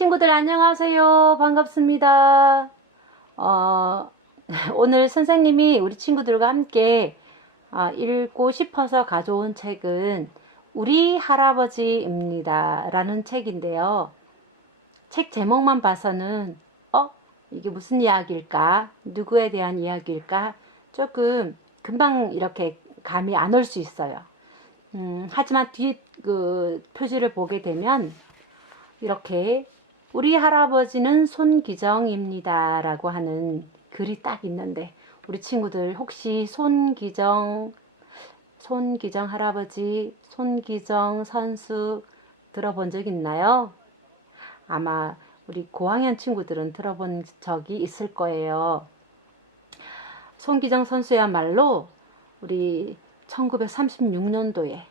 친구들 안녕하세요. 반갑습니다. 어, 오늘 선생님이 우리 친구들과 함께 아, 읽고 싶어서 가져온 책은 우리 할아버지입니다. 라는 책인데요. 책 제목만 봐서는, 어? 이게 무슨 이야기일까? 누구에 대한 이야기일까? 조금 금방 이렇게 감이 안 올 수 있어요. 음, 하지만 뒤 그 표지를 보게 되면 이렇게 우리 할아버지는 손기정입니다. 라고 하는 글이 딱 있는데, 우리 친구들 혹시 손기정, 손기정 할아버지, 손기정 선수 들어본 적 있나요? 아마 우리 고학년 친구들은 들어본 적이 있을 거예요. 손기정 선수야말로 우리 1936년도에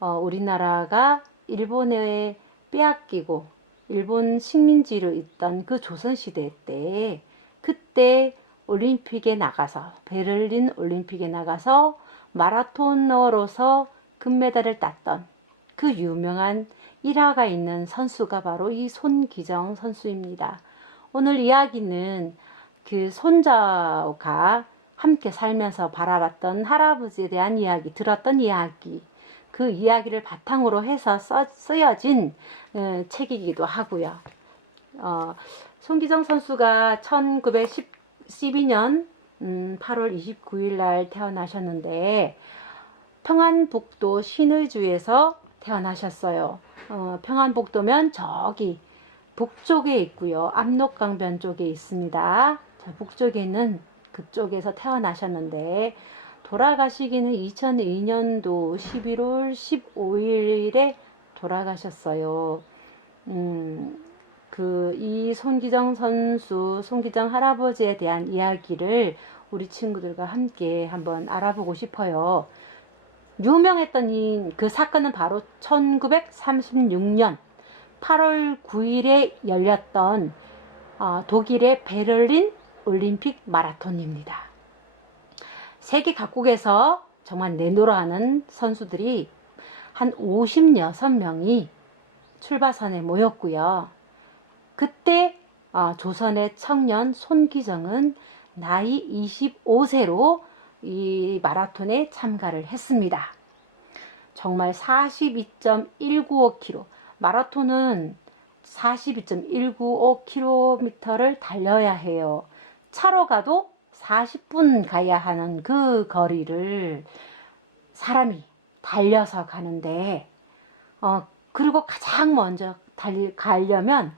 어, 우리나라가 일본에 빼앗기고 일본 식민지로 있던 그 조선시대 때 그때 올림픽에 나가서 베를린 올림픽에 나가서 마라토너로서 금메달을 땄던 그 유명한 일화가 있는 선수가 바로 이 손기정 선수입니다. 오늘 이야기는 그 손자가 함께 살면서 바라봤던 할아버지에 대한 이야기, 들었던 이야기, 그 이야기를 바탕으로 해서 써, 쓰여진 어, 책이기도 하고요. 어, 손기정 선수가 1912년 음, 8월 29일 날 태어나셨는데 평안북도 신의주에서 태어나셨어요. 어, 평안북도면 저기 북쪽에 있고요. 압록강변 쪽에 있습니다. 자, 북쪽에 있는 그쪽에서 태어나셨는데 돌아가시기는 2002년도 11월 15일에 돌아가셨어요. 음, 그, 이 손기정 선수, 손기정 할아버지에 대한 이야기를 우리 친구들과 함께 한번 알아보고 싶어요. 유명했던 이, 그 사건은 바로 1936년 8월 9일에 열렸던 어, 독일의 베를린 올림픽 마라톤입니다. 세계 각국에서 정말 내노라하는 선수들이 한 56명이 출발선에 모였고요. 그때 어, 조선의 청년 손기정은 나이 25세로 이 마라톤에 참가를 했습니다. 정말 42.195km. 마라톤은 42.195km를 달려야 해요. 차로 가도 40분 가야 하는 그 거리를 사람이 달려서 가는데, 어, 그리고 가장 먼저 달, 가려면,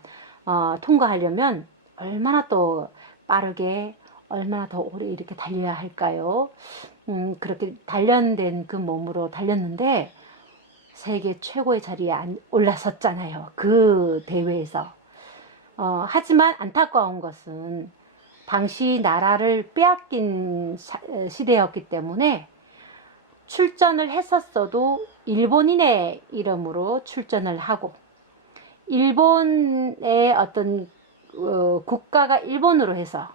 어, 통과하려면 얼마나 또 빠르게, 얼마나 더 오래 이렇게 달려야 할까요? 음, 그렇게 단련된 그 몸으로 달렸는데, 세계 최고의 자리에 올라섰잖아요. 그 대회에서. 어, 하지만 안타까운 것은 당시 나라를 빼앗긴 시대였기 때문에 출전을 했었어도 일본인의 이름으로 출전을 하고 일본의 어떤 어, 국가가 일본으로 해서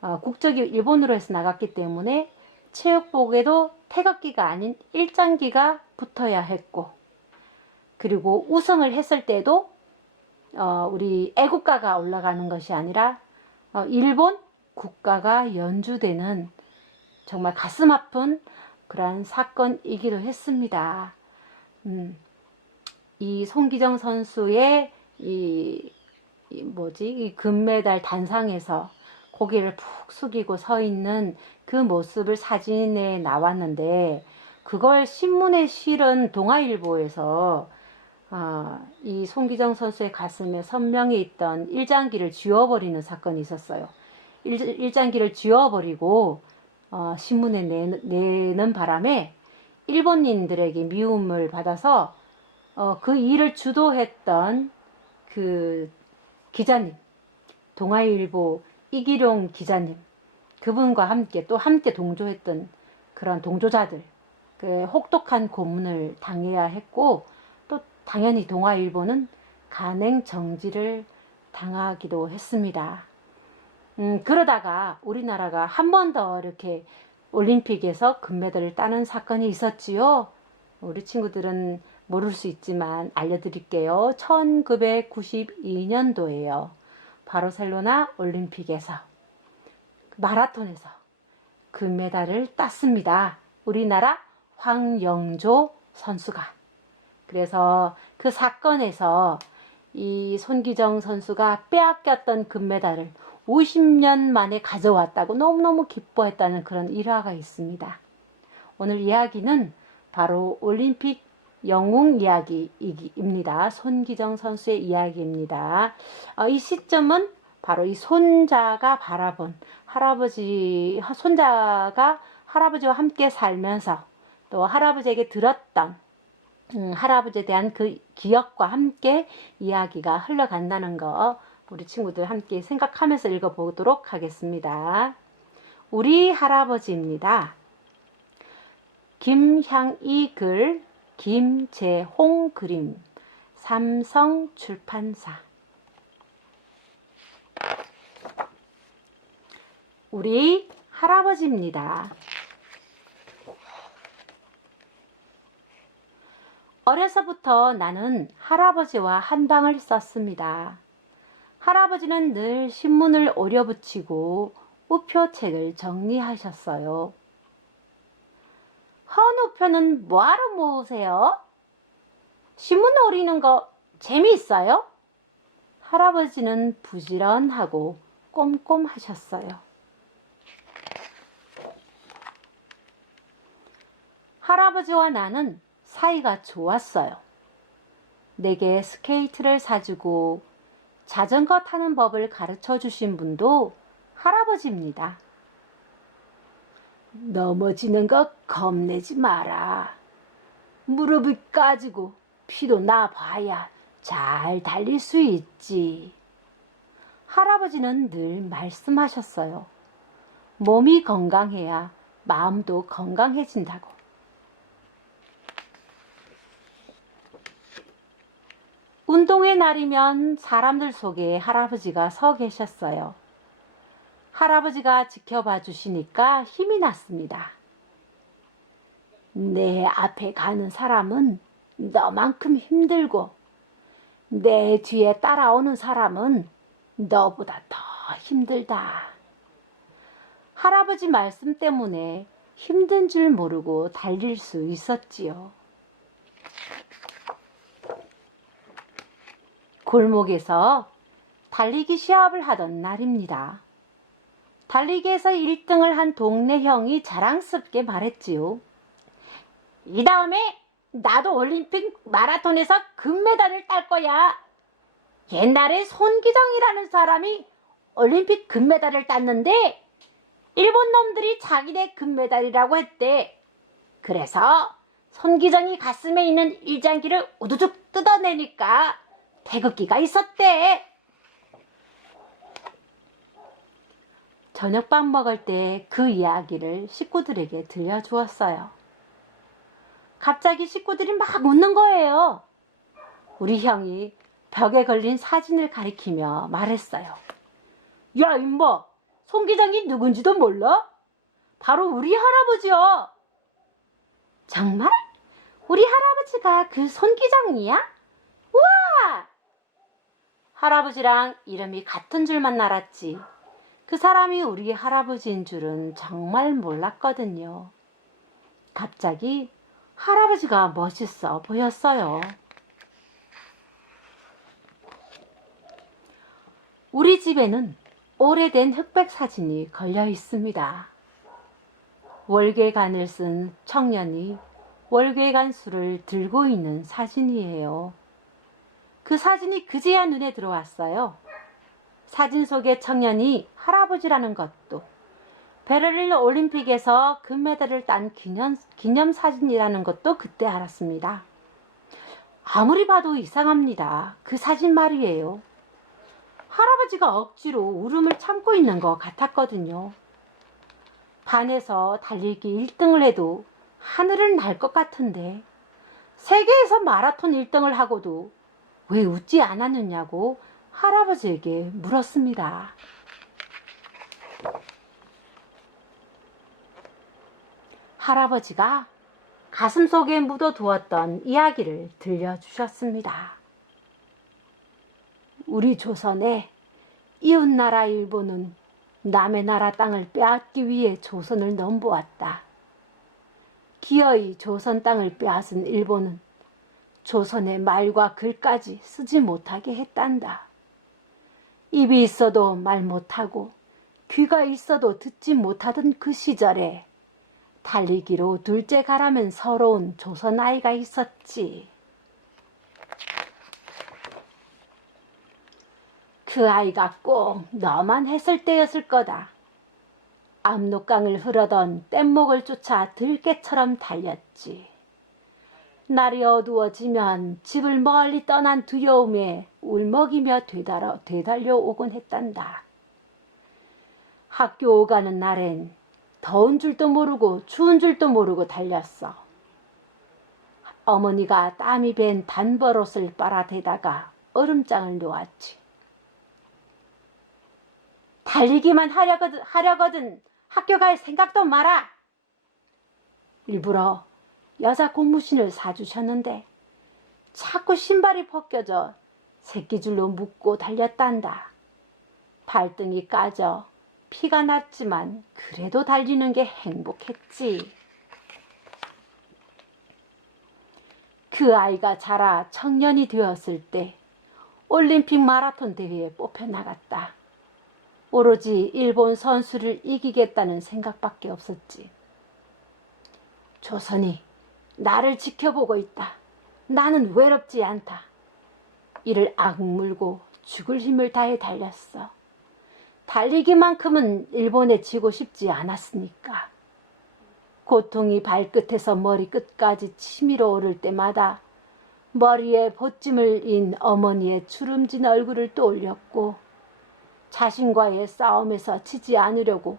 어, 국적이 일본으로 해서 나갔기 때문에 체육복에도 태극기가 아닌 일장기가 붙어야 했고 그리고 우승을 했을 때도 어, 우리 애국가가 올라가는 것이 아니라 어, 일본 국가가 연주되는 정말 가슴 아픈 그러한 사건이기도 했습니다. 음, 이 송기정 선수의 이, 이 뭐지 이 금메달 단상에서 고개를 푹 숙이고 서 있는 그 모습을 사진에 나왔는데 그걸 신문에 실은 동아일보에서 아, 이 송기정 선수의 가슴에 선명히 있던 일장기를 쥐어버리는 사건이 있었어요. 일, 장기를 쥐어버리고 어, 신문에 내, 내는 바람에 일본인들에게 미움을 받아서 어, 그 일을 주도했던 그 기자님, 동아일보 이기룡 기자님, 그분과 함께 또 함께 동조했던 그런 동조자들, 그 혹독한 고문을 당해야 했고, 또 당연히 동아일보는 간행 정지를 당하기도 했습니다. 음, 그러다가 우리나라가 한 번 더 이렇게 올림픽에서 금메달을 따는 사건이 있었지요. 우리 친구들은 모를 수 있지만 알려드릴게요. 1992년도에요. 바르셀로나 올림픽에서 마라톤에서 금메달을 땄습니다. 우리나라 황영조 선수가. 그래서 그 사건에서 이 손기정 선수가 빼앗겼던 금메달을 50년 만에 가져왔다고 너무너무 기뻐했다는 그런 일화가 있습니다. 오늘 이야기는 바로 올림픽 영웅 이야기입니다. 손기정 선수의 이야기입니다. 어, 이 시점은 바로 이 손자가 바라본 할아버지, 손자가 할아버지와 함께 살면서 또 할아버지에게 들었던 음, 할아버지에 대한 그 기억과 함께 이야기가 흘러간다는 거 우리 친구들 함께 생각하면서 읽어보도록 하겠습니다. 우리 할아버지입니다. 김향이 글, 김재홍 그림, 삼성 출판사. 우리 할아버지입니다. 어려서부터 나는 할아버지와 한방을 썼습니다. 할아버지는 늘 신문을 오려붙이고 우표책을 정리하셨어요. 헌 우표는 뭐하러 모으세요? 신문 오리는 거 재미있어요? 할아버지는 부지런하고 꼼꼼하셨어요. 할아버지와 나는 사이가 좋았어요. 내게 스케이트를 사주고 자전거 타는 법을 가르쳐 주신 분도 할아버지입니다. 넘어지는 거 겁내지 마라. 무릎이 까지고 피도 나봐야 잘 달릴 수 있지. 할아버지는 늘 말씀하셨어요. 몸이 건강해야 마음도 건강해진다고. 운동의 날이면 사람들 속에 할아버지가 서 계셨어요. 할아버지가 지켜봐 주시니까 힘이 났습니다. 내 앞에 가는 사람은 너만큼 힘들고 내 뒤에 따라오는 사람은 너보다 더 힘들다. 할아버지 말씀 때문에 힘든 줄 모르고 달릴 수 있었지요. 골목에서 달리기 시합을 하던 날입니다. 달리기에서 1등을 한 동네 형이 자랑스럽게 말했지요. 이 다음에 나도 올림픽 마라톤에서 금메달을 딸 거야. 옛날에 손기정이라는 사람이 올림픽 금메달을 땄는데 일본 놈들이 자기네 금메달이라고 했대. 그래서 손기정이 가슴에 있는 일장기를 우두둑 뜯어내니까 태극기가 있었대. 저녁밥 먹을 때 그 이야기를 식구들에게 들려주었어요. 갑자기 식구들이 막 웃는 거예요. 우리 형이 벽에 걸린 사진을 가리키며 말했어요. 야, 임마! 송 기장이 누군지도 몰라? 바로 우리 할아버지야! 정말? 우리 할아버지가 그 손 기장이야? 우와! 할아버지랑 이름이 같은 줄만 알았지. 그 사람이 우리 할아버지인 줄은 정말 몰랐거든요. 갑자기 할아버지가 멋있어 보였어요. 우리 집에는 오래된 흑백 사진이 걸려 있습니다. 월계관을 쓴 청년이 월계관 수를 들고 있는 사진이에요. 그 사진이 그제야 눈에 들어왔어요. 사진 속의 청년이 할아버지라는 것도 베를린 올림픽에서 금메달을 딴 기념, 기념 사진이라는 것도 그때 알았습니다. 아무리 봐도 이상합니다. 그 사진 말이에요. 할아버지가 억지로 울음을 참고 있는 것 같았거든요. 반에서 달리기 1등을 해도 하늘을 날 것 같은데 세계에서 마라톤 1등을 하고도 왜 웃지 않았느냐고 할아버지에게 물었습니다. 할아버지가 가슴 속에 묻어두었던 이야기를 들려주셨습니다. 우리 조선의 이웃나라 일본은 남의 나라 땅을 빼앗기 위해 조선을 넘보았다. 기어이 조선 땅을 빼앗은 일본은 조선의 말과 글까지 쓰지 못하게 했단다. 입이 있어도 말 못하고 귀가 있어도 듣지 못하던 그 시절에 달리기로 둘째 가라면 서러운 조선 아이가 있었지. 그 아이가 꼭 너만 했을 때였을 거다. 압록강을 흐르던 뗏목을 쫓아 들개처럼 달렸지. 날이 어두워지면 집을 멀리 떠난 두려움에 울먹이며 되달아, 되달려 오곤 했단다. 학교 오가는 날엔 더운 줄도 모르고 추운 줄도 모르고 달렸어. 어머니가 땀이 밴 단벌옷을 빨아대다가 얼음장을 놓았지. 달리기만 하려거든, 하려거든 학교 갈 생각도 마라. 일부러 여자 고무신을 사주셨는데 자꾸 신발이 벗겨져 새끼줄로 묶고 달렸단다. 발등이 까져 피가 났지만 그래도 달리는 게 행복했지. 그 아이가 자라 청년이 되었을 때 올림픽 마라톤 대회에 뽑혀 나갔다. 오로지 일본 선수를 이기겠다는 생각밖에 없었지. 조선이 나를 지켜보고 있다. 나는 외롭지 않다. 이를 악물고 죽을 힘을 다해 달렸어. 달리기만큼은 일본에 지고 싶지 않았으니까. 고통이 발끝에서 머리끝까지 치밀어 오를 때마다 머리에 보찜을 인 어머니의 주름진 얼굴을 떠올렸고 자신과의 싸움에서 지지 않으려고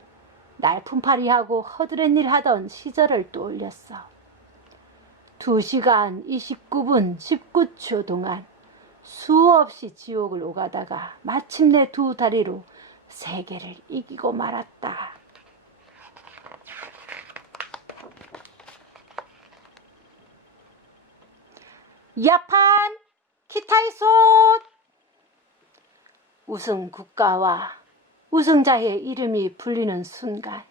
날품팔이하고 허드렛 일 하던 시절을 떠올렸어. 2시간 29분 19초 동안 수없이 지옥을 오가다가 마침내 두 다리로 세계를 이기고 말았다. 야판 키타이소 우승 국가와 우승자의 이름이 불리는 순간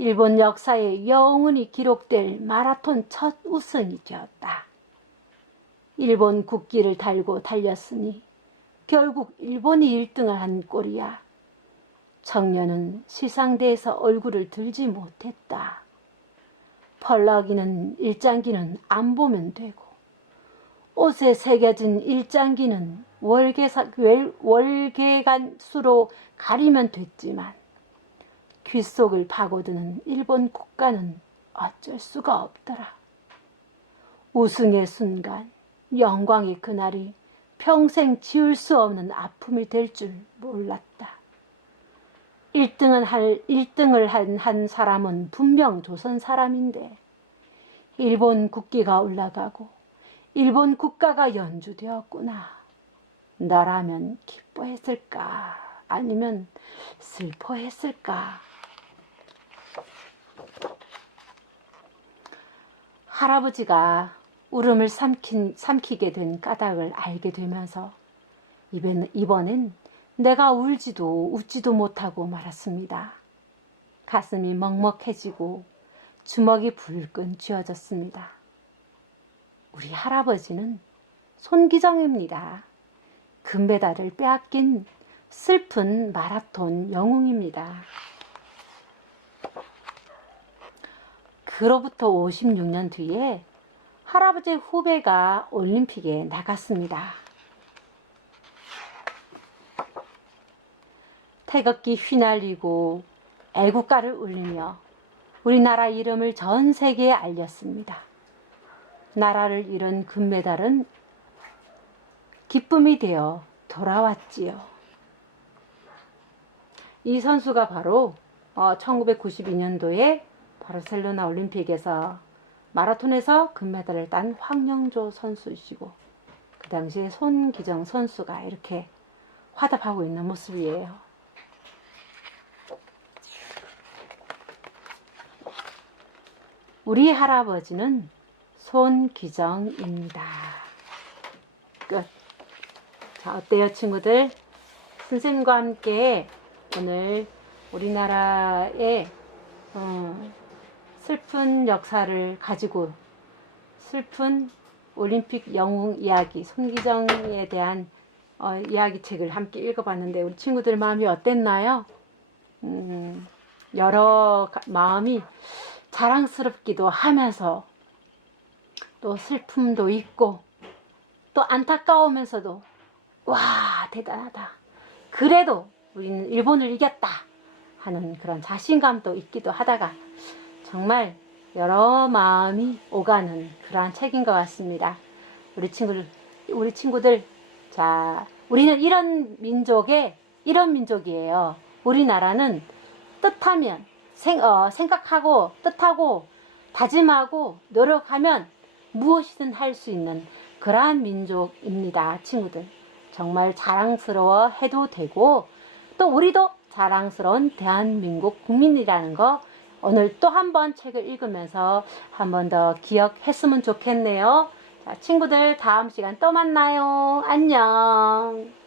일본 역사에 영원히 기록될 마라톤 첫 우승이 되었다. 일본 국기를 달고 달렸으니 결국 일본이 1등을 한 꼴이야. 청년은 시상대에서 얼굴을 들지 못했다. 펄럭이는 일장기는 안 보면 되고 옷에 새겨진 일장기는 월계사, 월- 월계관수로 가리면 됐지만 귓속을 파고드는 일본 국가는 어쩔 수가 없더라. 우승의 순간, 영광의 그날이 평생 지울 수 없는 아픔이 될 줄 몰랐다. 1등은 할, 1등을 한, 한 사람은 분명 조선 사람인데, 일본 국기가 올라가고, 일본 국가가 연주되었구나. 나라면 기뻐했을까? 아니면 슬퍼했을까? 할아버지가 울음을 삼킨, 삼키게 된 까닭을 알게 되면서 이번, 이번엔 내가 울지도 웃지도 못하고 말았습니다. 가슴이 먹먹해지고 주먹이 불끈 쥐어졌습니다. 우리 할아버지는 손기정입니다. 금메달을 빼앗긴 슬픈 마라톤 영웅입니다. 그로부터 56년 뒤에 할아버지 후배가 올림픽에 나갔습니다. 태극기 휘날리고 애국가를 울리며 우리나라 이름을 전 세계에 알렸습니다. 나라를 잃은 금메달은 기쁨이 되어 돌아왔지요. 이 선수가 바로 1992년도에 바르셀로나 올림픽에서 마라톤에서 금메달을 딴 황영조 선수이시고 그 당시에 손기정 선수가 이렇게 화답하고 있는 모습이에요. 우리 할아버지는 손기정입니다. 끝. 자, 어때요, 친구들? 선생님과 함께 오늘 우리나라의 어, 슬픈 역사를 가지고 슬픈 올림픽 영웅 이야기, 손기정에 대한 어, 이야기 책을 함께 읽어봤는데 우리 친구들 마음이 어땠나요? 음, 여러 가- 마음이 자랑스럽기도 하면서 또 슬픔도 있고 또 안타까우면서도 와 대단하다. 그래도 우리는 일본을 이겼다 하는 그런 자신감도 있기도 하다가 정말 여러 마음이 오가는 그러한 책인 것 같습니다. 우리 친구들, 우리 친구들, 자, 우리는 이런 민족의 이런 민족이에요. 우리나라는 뜻하면 생, 어, 생각하고 뜻하고 다짐하고 노력하면 무엇이든 할 수 있는 그러한 민족입니다, 친구들. 정말 자랑스러워 해도 되고 또 우리도 자랑스러운 대한민국 국민이라는 거 오늘 또 한 번 책을 읽으면서 한 번 더 기억했으면 좋겠네요. 자, 친구들 다음 시간 또 만나요. 안녕.